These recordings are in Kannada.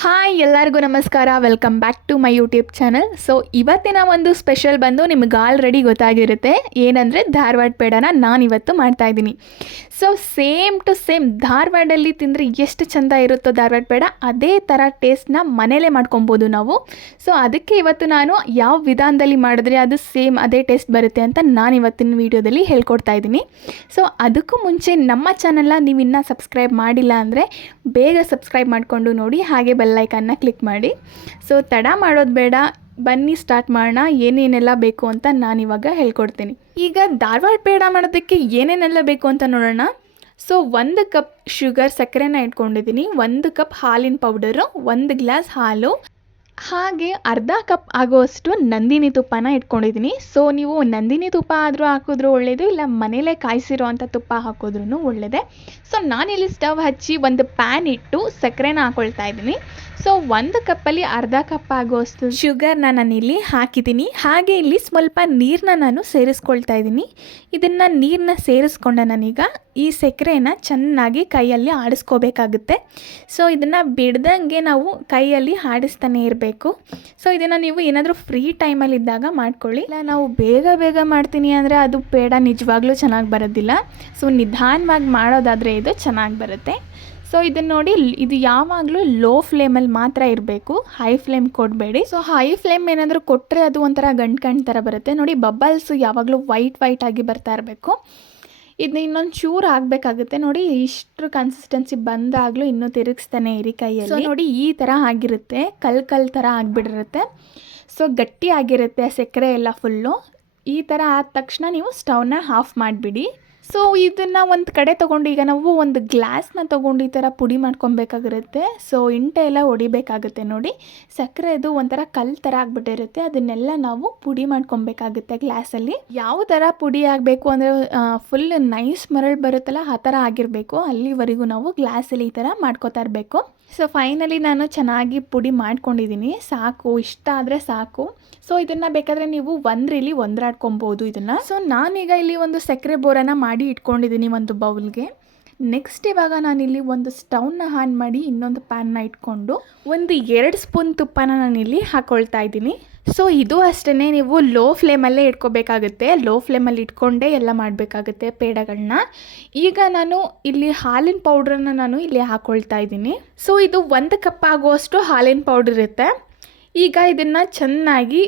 ಹಾಯ್ ಎಲ್ಲರಿಗೂ ನಮಸ್ಕಾರ. Welcome back to my YouTube channel. So ಇವತ್ತಿನ ಒಂದು ಸ್ಪೆಷಲ್ ಬಂದು ನಿಮ್ಗೆ ಆಲ್ರೆಡಿ ಗೊತ್ತಾಗಿರುತ್ತೆ, ಏನಂದರೆ ಧಾರವಾಡ ಪೇಡನ ನಾನಿವತ್ತು ಮಾಡ್ತಾಯಿದ್ದೀನಿ. ಸೊ ಸೇಮ್ ಟು ಸೇಮ್ ಧಾರವಾಡಲ್ಲಿ ತಿಂದರೆ ಎಷ್ಟು ಚೆಂದ ಇರುತ್ತೋ ಧಾರವಾಡ ಪೇಡ, ಅದೇ ಥರ ಟೇಸ್ಟ್ನ ಮನೇಲೇ ಮಾಡ್ಕೊಬೋದು ನಾವು. ಸೊ ಅದಕ್ಕೆ ಇವತ್ತು ನಾನು ಯಾವ ವಿಧಾನದಲ್ಲಿ ಮಾಡಿದ್ರೆ ಅದು ಸೇಮ್ ಅದೇ ಟೇಸ್ಟ್ ಬರುತ್ತೆ ಅಂತ ನಾನು ಇವತ್ತಿನ ವೀಡಿಯೋದಲ್ಲಿ ಹೇಳ್ಕೊಡ್ತಾ ಇದ್ದೀನಿ. ಸೊ ಅದಕ್ಕೂ ಮುಂಚೆ ನಮ್ಮ ಚಾನಲ್ನ ನೀವು ಇನ್ನೂ ಸಬ್ಸ್ಕ್ರೈಬ್ ಮಾಡಿಲ್ಲ ಅಂದರೆ ಬೇಗ ಸಬ್ಸ್ಕ್ರೈಬ್ ಮಾಡಿಕೊಂಡು ನೋಡಿ, ಹಾಗೆ ಬೆಲ್ಲೈಕನ್ನ ಕ್ಲಿಕ್ ಮಾಡಿ. ಸೊ ತಡ ಮಾಡೋದು ಬೇಡ, ಬನ್ನಿ ಸ್ಟಾರ್ಟ್ ಮಾಡೋಣ. ಏನೇನೆಲ್ಲ ಬೇಕು ಅಂತ ನಾನಿವಾಗ ಹೇಳ್ಕೊಡ್ತೀನಿ. ಈಗ ಧಾರವಾಡ ಪೇಡ ಮಾಡೋದಕ್ಕೆ ಏನೇನೆಲ್ಲ ಬೇಕು ಅಂತ ನೋಡೋಣ. ಸೊ 1 ಕಪ್ ಶುಗರ್, ಸಕ್ಕರೆನ ಇಟ್ಕೊಂಡಿದ್ದೀನಿ, 1 ಕಪ್ ಹಾಲಿನ ಪೌಡರು, 1 ಗ್ಲಾಸ್ ಹಾಲು, ಹಾಗೆ ಅರ್ಧ ಕಪ್ ಆಗೋಷ್ಟು ನಂದಿನಿ ತುಪ್ಪನ ಇಟ್ಕೊಂಡಿದ್ದೀನಿ. ಸೊ ನೀವು ನಂದಿನಿ ತುಪ್ಪ ಆದರೂ ಹಾಕಿದ್ರೂ ಒಳ್ಳೆಯದು, ಇಲ್ಲ ಮನೇಲೇ ಕಾಯಿಸಿರೋ ಅಂಥ ತುಪ್ಪ ಹಾಕಿದ್ರೂ ಒಳ್ಳೆಯದೇ. ಸೊ ನಾನಿಲ್ಲಿ ಸ್ಟವ್ ಹಚ್ಚಿ ಒಂದು ಪ್ಯಾನ್ ಇಟ್ಟು ಸಕ್ಕರೆನ ಹಾಕ್ಕೊಳ್ತಾ ಇದ್ದೀನಿ. ಸೊ 1 ಕಪ್ಪಲ್ಲಿ ಅರ್ಧ ಕಪ್ ಆಗೋಷ್ಟು ಶುಗರ್ನ ನಾನಿಲ್ಲಿ ಹಾಕಿದ್ದೀನಿ. ಹಾಗೆ ಇಲ್ಲಿ ಸ್ವಲ್ಪ ನೀರನ್ನ ನಾನು ಸೇರಿಸ್ಕೊಳ್ತಾ ಇದ್ದೀನಿ. ಇದನ್ನು ನೀರನ್ನ ಸೇರಿಸ್ಕೊಂಡೆ ನಾನೀಗ ಈ ಸಕ್ಕರೆನ ಚೆನ್ನಾಗಿ ಕೈಯಲ್ಲಿ ಆಡಿಸ್ಕೋಬೇಕಾಗುತ್ತೆ. ಸೊ ಇದನ್ನು ಬಿಡ್ದಂಗೆ ನಾವು ಕೈಯಲ್ಲಿ ಆಡಿಸ್ತಾನೆ ಇರಬೇಕು. ಸೊ ಇದನ್ನು ನೀವು ಏನಾದರೂ ಫ್ರೀ ಟೈಮಲ್ಲಿ ಇದ್ದಾಗ ಮಾಡ್ಕೊಳ್ಳಿ. ಇಲ್ಲ ನಾವು ಬೇಗ ಮಾಡ್ತೀನಿ ಅಂದರೆ ಅದು ಪೇಡ ನಿಜವಾಗ್ಲೂ ಚೆನ್ನಾಗಿ ಬರೋದಿಲ್ಲ. ಸೊ ನಿಧಾನವಾಗಿ ಮಾಡೋದಾದರೆ ಇದು ಚೆನ್ನಾಗಿ ಬರುತ್ತೆ. ಸೊ ಇದನ್ನು ನೋಡಿ, ಇದು ಯಾವಾಗಲೂ ಲೋ ಫ್ಲೇಮಲ್ಲಿ ಮಾತ್ರ ಇರಬೇಕು, ಹೈ ಫ್ಲೇಮ್ ಕೊಡಬೇಡಿ. ಸೊ ಹೈ ಫ್ಲೇಮ್ ಏನಾದರೂ ಕೊಟ್ಟರೆ ಅದು ಒಂಥರ ಗಂಟು ಥರ ಬರುತ್ತೆ ನೋಡಿ. ಬಬಲ್ಸು ಯಾವಾಗಲೂ ವೈಟ್ ಆಗಿ ಬರ್ತಾ ಇರಬೇಕು. ಇದನ್ನ ಇನ್ನೊಂದು ಚೂರು ಆಗಬೇಕಾಗುತ್ತೆ ನೋಡಿ. ಇಷ್ಟರ ಕನ್ಸಿಸ್ಟೆನ್ಸಿ ಬಂದಾಗಲೂ ಇನ್ನೂ ತಿರುಗಿಸ್ತಾನೆ ಇರಿ ಕೈಯಲ್ಲಿ. ಸೊ ನೋಡಿ ಈ ಥರ ಆಗಿರುತ್ತೆ, ಕಲ್ ಥರ ಆಗಿಬಿಡಿರುತ್ತೆ. ಸೊ ಗಟ್ಟಿ ಆಗಿರುತ್ತೆ ಸಕ್ಕರೆ ಎಲ್ಲ ಫುಲ್ಲು. ಈ ಥರ ಆದ ತಕ್ಷಣ ನೀವು ಸ್ಟವ್ನ ಆಫ್ ಮಾಡಿಬಿಡಿ. ಸೊ ಇದನ್ನು ಒಂದು ಕಡೆ ತೊಗೊಂಡು ಈಗ ನಾವು ಒಂದು ಗ್ಲಾಸ್ನ ತೊಗೊಂಡು ಈ ಥರ ಪುಡಿ ಮಾಡ್ಕೊಬೇಕಾಗಿರುತ್ತೆ. ಸೊ ಇಂಟೆ ಎಲ್ಲ ಹೊಡಿಬೇಕಾಗುತ್ತೆ ನೋಡಿ. ಸಕ್ಕರೆದು ಒಂಥರ ಥರ ಆಗಿಬಿಟ್ಟಿರುತ್ತೆ, ಅದನ್ನೆಲ್ಲ ನಾವು ಪುಡಿ ಮಾಡ್ಕೊಬೇಕಾಗುತ್ತೆ ಗ್ಲಾಸಲ್ಲಿ. ಯಾವ ಥರ ಪುಡಿ ಆಗಬೇಕು ಅಂದರೆ ಫುಲ್ ನೈಸ್ ಮರಳು ಬರುತ್ತಲ್ಲ ಆ ಥರ ಆಗಿರಬೇಕು. ಅಲ್ಲಿವರೆಗೂ ನಾವು ಗ್ಲಾಸಲ್ಲಿ ಈ ಥರ ಮಾಡ್ಕೊತಾ ಇರಬೇಕು. ಸೊ ಫೈನಲಿ ನಾನು ಚೆನ್ನಾಗಿ ಪುಡಿ ಮಾಡ್ಕೊಂಡಿದ್ದೀನಿ, ಸಾಕು, ಇಷ್ಟ ಆದರೆ ಸಾಕು. ಸೊ ಇದನ್ನು ಬೇಕಾದರೆ ನೀವು ಒಂದರಲ್ಲಿ ಒಂದರಾಡ್ಕೊಬೋದು ಇದನ್ನು. ಸೊ ನಾನೀಗ ಇಲ್ಲಿ ಒಂದು ಸಕ್ಕರೆ ಬೋರನ ಮಾಡಿ ಇಟ್ಕೊಂಡಿದ್ದೀನಿ ಒಂದು ಬೌಲ್ಗೆ. ನೆಕ್ಸ್ಟ್ ಇವಾಗ ನಾನಿಲ್ಲಿ ಒಂದು ಸ್ಟವ್ನ ಆನ್ ಮಾಡಿ ಇನ್ನೊಂದು ಪ್ಯಾನ್ನ ಇಟ್ಕೊಂಡು ಒಂದು 2 ಸ್ಪೂನ್ ತುಪ್ಪನ ನಾನಿಲ್ಲಿ ಹಾಕ್ಕೊಳ್ತಾ ಇದ್ದೀನಿ. ಸೊ ಇದು ಅಷ್ಟೇ, ನೀವು ಲೋ ಫ್ಲೇಮಲ್ಲೇ ಇಟ್ಕೋಬೇಕಾಗುತ್ತೆ. ಲೋ ಫ್ಲೇಮಲ್ಲಿ ಇಟ್ಕೊಂಡೇ ಎಲ್ಲ ಮಾಡಬೇಕಾಗುತ್ತೆ ಪೇಡಗಳನ್ನ. ಈಗ ನಾನು ಇಲ್ಲಿ ಹಾಲಿನ ಪೌಡ್ರನ್ನ ನಾನು ಇಲ್ಲಿ ಹಾಕ್ಕೊಳ್ತಾ ಇದ್ದೀನಿ. ಸೊ ಇದು 1 ಕಪ್ ಆಗುವಷ್ಟು ಹಾಲಿನ ಪೌಡ್ರ್ ಇರುತ್ತೆ. ಈಗ ಇದನ್ನು ಚೆನ್ನಾಗಿ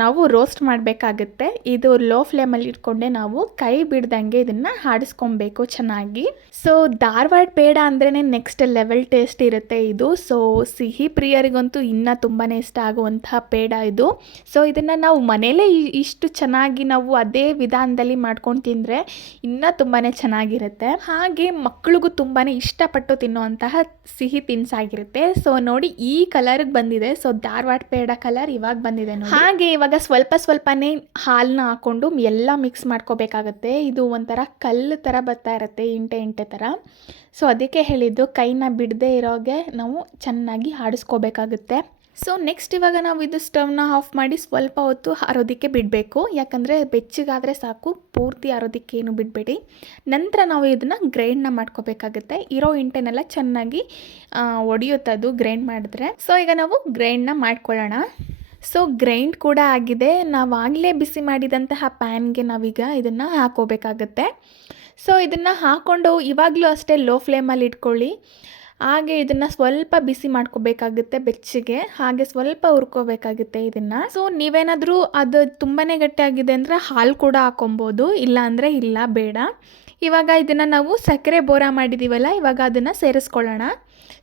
ನಾವು ರೋಸ್ಟ್ ಮಾಡಬೇಕಾಗುತ್ತೆ. ಇದು ಲೋ ಫ್ಲೇಮಲ್ಲಿ ಇಟ್ಕೊಂಡೆ ನಾವು ಕೈ ಬಿಡ್ದಂಗೆ ಇದನ್ನು ಆಡಿಸ್ಕೊಬೇಕು ಚೆನ್ನಾಗಿ. ಸೊ ಧಾರವಾಡ ಪೇಡ ಅಂದ್ರೇ ನೆಕ್ಸ್ಟ್ ಲೆವೆಲ್ ಟೇಸ್ಟ್ ಇರುತ್ತೆ ಇದು. ಸೊ ಸಿಹಿ ಪ್ರಿಯರಿಗಂತೂ ಇನ್ನೂ ತುಂಬಾ ಇಷ್ಟ ಆಗುವಂತಹ ಪೇಡ ಇದು. ಸೊ ಇದನ್ನು ನಾವು ಮನೇಲೇ ಇಷ್ಟು ಚೆನ್ನಾಗಿ ನಾವು ಅದೇ ವಿಧಾನದಲ್ಲಿ ಮಾಡ್ಕೊಂಡು ತಿಂದರೆ ಇನ್ನೂ ತುಂಬಾ ಚೆನ್ನಾಗಿರುತ್ತೆ. ಹಾಗೆ ಮಕ್ಕಳಿಗೂ ತುಂಬಾ ಇಷ್ಟಪಟ್ಟು ತಿನ್ನುವಂತಹ ಸಿಹಿ ತಿನಿಸಾಗಿರುತ್ತೆ. ಸೊ ನೋಡಿ ಈ ಕಲರ್ಗೆ ಬಂದಿದೆ. ಸೊ ಧಾರವಾಡ ಪೇಡ ಕಲರ್ ಇವಾಗ ಬಂದಿದೆ ನೋಡಿ. ಹಾಗೆ ಇವಾಗ ಸ್ವಲ್ಪನೇ ಹಾಲನ್ನ ಹಾಕೊಂಡು ಎಲ್ಲ ಮಿಕ್ಸ್ ಮಾಡ್ಕೋಬೇಕಾಗತ್ತೆ. ಇದು ಒಂಥರ ಕಲ್ಲು ಥರ ಬರ್ತಾ ಇರುತ್ತೆ, ಇಂಟೆ ಥರ. ಸೊ ಅದಕ್ಕೆ ಹೇಳಿದ್ದು ಕೈನ ಬಿಡದೆ ಇರೋಗೆ ನಾವು ಚೆನ್ನಾಗಿ ಆಡಿಸ್ಕೋಬೇಕಾಗುತ್ತೆ. ಸೊ ನೆಕ್ಸ್ಟ್ ಇವಾಗ ನಾವು ಇದು ಸ್ಟವ್ನ ಆಫ್ ಮಾಡಿ ಸ್ವಲ್ಪ ಹೊತ್ತು ಆರೋದಕ್ಕೆ ಬಿಡಬೇಕು. ಯಾಕಂದರೆ ಬೆಚ್ಚಗಾದರೆ ಸಾಕು, ಪೂರ್ತಿ ಆರೋದಕ್ಕೆ ಏನು ಬಿಡಬೇಡಿ. ನಂತರ ನಾವು ಇದನ್ನು ಗ್ರೈಂಡ್ನ ಮಾಡ್ಕೋಬೇಕಾಗುತ್ತೆ. ಇರೋ ಇಂಟೆನೆಲ್ಲ ಚೆನ್ನಾಗಿ ಒಡೆಯುತ್ತದು ಗ್ರೈಂಡ್ ಮಾಡಿದ್ರೆ. ಸೊ ಈಗ ನಾವು ಗ್ರೈಂಡ್ನ ಮಾಡ್ಕೊಳ್ಳೋಣ. ಸೊ ಗ್ರೈಂಡ್ ಕೂಡ ಆಗಿದೆ. ನಾವು ಆಗಲೇ ಬಿಸಿ ಮಾಡಿದಂತಹ ಪ್ಯಾನ್ಗೆ ನಾವೀಗ ಇದನ್ನು ಹಾಕೋಬೇಕಾಗತ್ತೆ. ಸೊ ಇದನ್ನು ಹಾಕ್ಕೊಂಡು ಇವಾಗಲೂ ಅಷ್ಟೇ ಲೋ ಫ್ಲೇಮಲ್ಲಿ ಇಟ್ಕೊಳ್ಳಿ. ಹಾಗೆ ಇದನ್ನು ಸ್ವಲ್ಪ ಬಿಸಿ ಮಾಡ್ಕೋಬೇಕಾಗುತ್ತೆ ಬೆಚ್ಚಗೆ, ಹಾಗೆ ಸ್ವಲ್ಪ ಹುರ್ಕೋಬೇಕಾಗುತ್ತೆ ಇದನ್ನು. ಸೊ ನೀವೇನಾದರೂ ಅದು ತುಂಬಾ ಗಟ್ಟಿಯಾಗಿದೆ ಅಂದರೆ ಹಾಲು ಕೂಡ ಹಾಕೊಬೋದು, ಇಲ್ಲ ಅಂದರೆ ಇಲ್ಲ, ಬೇಡ. ಇವಾಗ ಇದನ್ನು ನಾವು ಸಕ್ಕರೆ ಬೋರ ಮಾಡಿದ್ದೀವಲ್ಲ, ಇವಾಗ ಅದನ್ನು ಸೇರಿಸ್ಕೊಳ್ಳೋಣ.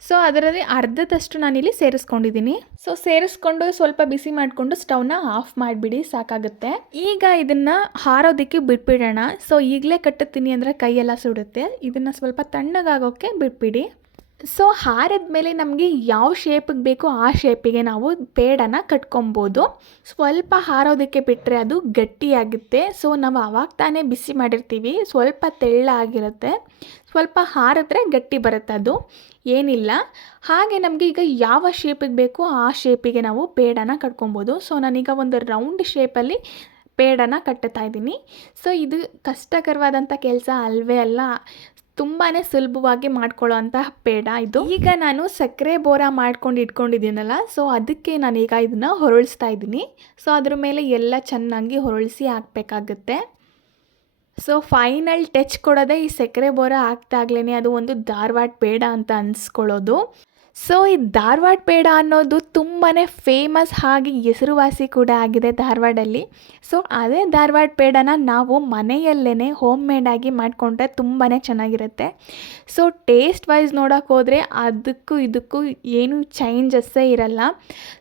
ಸೊ ಅದರಲ್ಲಿ ಅರ್ಧದಷ್ಟು ನಾನಿಲ್ಲಿ ಸೇರಿಸ್ಕೊಂಡಿದ್ದೀನಿ. ಸೊ ಸೇರಿಸ್ಕೊಂಡು ಸ್ವಲ್ಪ ಬಿಸಿ ಮಾಡಿಕೊಂಡು ಸ್ಟವ್ನ ಆಫ್ ಮಾಡಿಬಿಡಿ, ಸಾಕಾಗುತ್ತೆ. ಈಗ ಇದನ್ನು ಹಾರೋದಕ್ಕೆ ಬಿಟ್ಬಿಡೋಣ. ಸೊ ಈಗಲೇ ಕಟ್ಟುತ್ತೀನಿ ಅಂದರೆ ಕೈಯೆಲ್ಲ ಸುಡುತ್ತೆ. ಇದನ್ನು ಸ್ವಲ್ಪ ತಣ್ಣಗಾಗೋಕ್ಕೆ ಬಿಟ್ಬಿಡಿ. ಸೊ ಹಾರಿದ ಮೇಲೆ ನಮಗೆ ಯಾವ ಶೇಪಿಗೆ ಬೇಕೋ ಆ ಶೇಪಿಗೆ ನಾವು ಪೇಡನ ಕಟ್ಕೊಬೋದು. ಸ್ವಲ್ಪ ಹಾರೋದಕ್ಕೆ ಬಿಟ್ಟರೆ ಅದು ಗಟ್ಟಿಯಾಗುತ್ತೆ. ಸೊ ನಾವು ಆವಾಗ ತಾನೇ ಬಿಸಿ ಮಾಡಿರ್ತೀವಿ, ಸ್ವಲ್ಪ ತೆಳ್ಳಾಗಿರುತ್ತೆ. ಸ್ವಲ್ಪ ಹಾರಿದ್ರೆ ಗಟ್ಟಿ ಬರುತ್ತೆ, ಅದು ಏನಿಲ್ಲ. ಹಾಗೆ ನಮಗೆ ಈಗ ಯಾವ ಶೇಪಿಗೆ ಬೇಕೋ ಆ ಶೇಪಿಗೆ ನಾವು ಪೇಡನ ಕಟ್ಕೊಬೋದು. ಸೊ ನಾನೀಗ ಒಂದು ರೌಂಡ್ ಶೇಪಲ್ಲಿ ಪೇಡನ ಕಟ್ಟುತ್ತಾ ಇದ್ದೀನಿ. ಸೊ ಇದು ಕಷ್ಟಕರವಾದಂಥ ಕೆಲಸ ಅಲ್ವೇ ಅಲ್ಲ, ತುಂಬಾ ಸುಲಭವಾಗಿ ಮಾಡ್ಕೊಳ್ಳೋ ಅಂತಹ ಪೇಡ ಇದು. ಈಗ ನಾನು ಸಕ್ಕರೆ ಬೋರ ಮಾಡ್ಕೊಂಡು ಇಟ್ಕೊಂಡಿದ್ದೀನಲ್ಲ, ಸೊ ಅದಕ್ಕೆ ನಾನೀಗ ಇದನ್ನು ಹೊರಳಿಸ್ತಾ ಇದ್ದೀನಿ. ಸೊ ಅದ್ರ ಮೇಲೆ ಎಲ್ಲ ಚೆನ್ನಾಗಿ ಹೊರಳಿಸಿ ಹಾಕಬೇಕಾಗುತ್ತೆ. ಸೊ ಫೈನಲ್ ಟಚ್ ಕೊಡೋದೇ ಈ ಸಕ್ಕರೆ ಬೋರ ಹಾಕ್ದಾಗ್ಲೇ ಅದು ಒಂದು ಧಾರವಾಡ ಪೇಡ ಅಂತ ಅನಿಸ್ಕೊಳ್ಳೋದು. ಸೊ ಈ ಧಾರವಾಡ ಪೇಡ ಅನ್ನೋದು ತುಂಬಾ ಫೇಮಸ್ ಹಾಗೆ ಹೆಸರುವಾಸಿ ಕೂಡ ಆಗಿದೆ ಧಾರವಾಡಲ್ಲಿ. ಸೊ ಅದೇ ಧಾರವಾಡ ಪೇಡನ ನಾವು ಮನೆಯಲ್ಲೇ ಹೋಮ್ ಮೇಡಾಗಿ ಮಾಡಿಕೊಂಡ್ರೆ ತುಂಬಾ ಚೆನ್ನಾಗಿರುತ್ತೆ. ಸೊ ಟೇಸ್ಟ್ ವೈಸ್ ನೋಡೋಕೆ ಹೋದರೆ ಅದಕ್ಕೂ ಇದಕ್ಕೂ ಏನೂ ಚೇಂಜಸ್ಸೇ ಇರಲ್ಲ.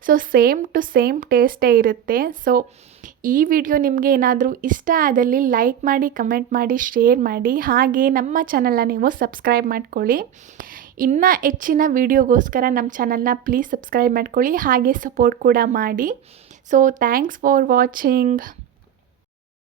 ಸೊ ಸೇಮ್ ಟು ಸೇಮ್ ಟೇಸ್ಟೇ ಇರುತ್ತೆ. ಸೊ ಈ ವಿಡಿಯೋ ನಿಮಗೆ ಏನಾದರೂ ಇಷ್ಟ ಆದಲ್ಲಿ ಲೈಕ್ ಮಾಡಿ, ಕಮೆಂಟ್ ಮಾಡಿ, ಶೇರ್ ಮಾಡಿ. ಹಾಗೆ ನಮ್ಮ ಚಾನಲ್ನ ನೀವು ಸಬ್ಸ್ಕ್ರೈಬ್ ಮಾಡ್ಕೊಳ್ಳಿ. ಇನ್ನೂ ಹೆಚ್ಚಿನ ವೀಡಿಯೋಗೋಸ್ಕರ ನಮ್ಮ ಚಾನಲ್ನ ಪ್ಲೀಸ್ ಸಬ್ಸ್ಕ್ರೈಬ್ ಮಾಡ್ಕೊಳ್ಳಿ, ಹಾಗೆ ಸಪೋರ್ಟ್ ಕೂಡ ಮಾಡಿ. So thanks for watching.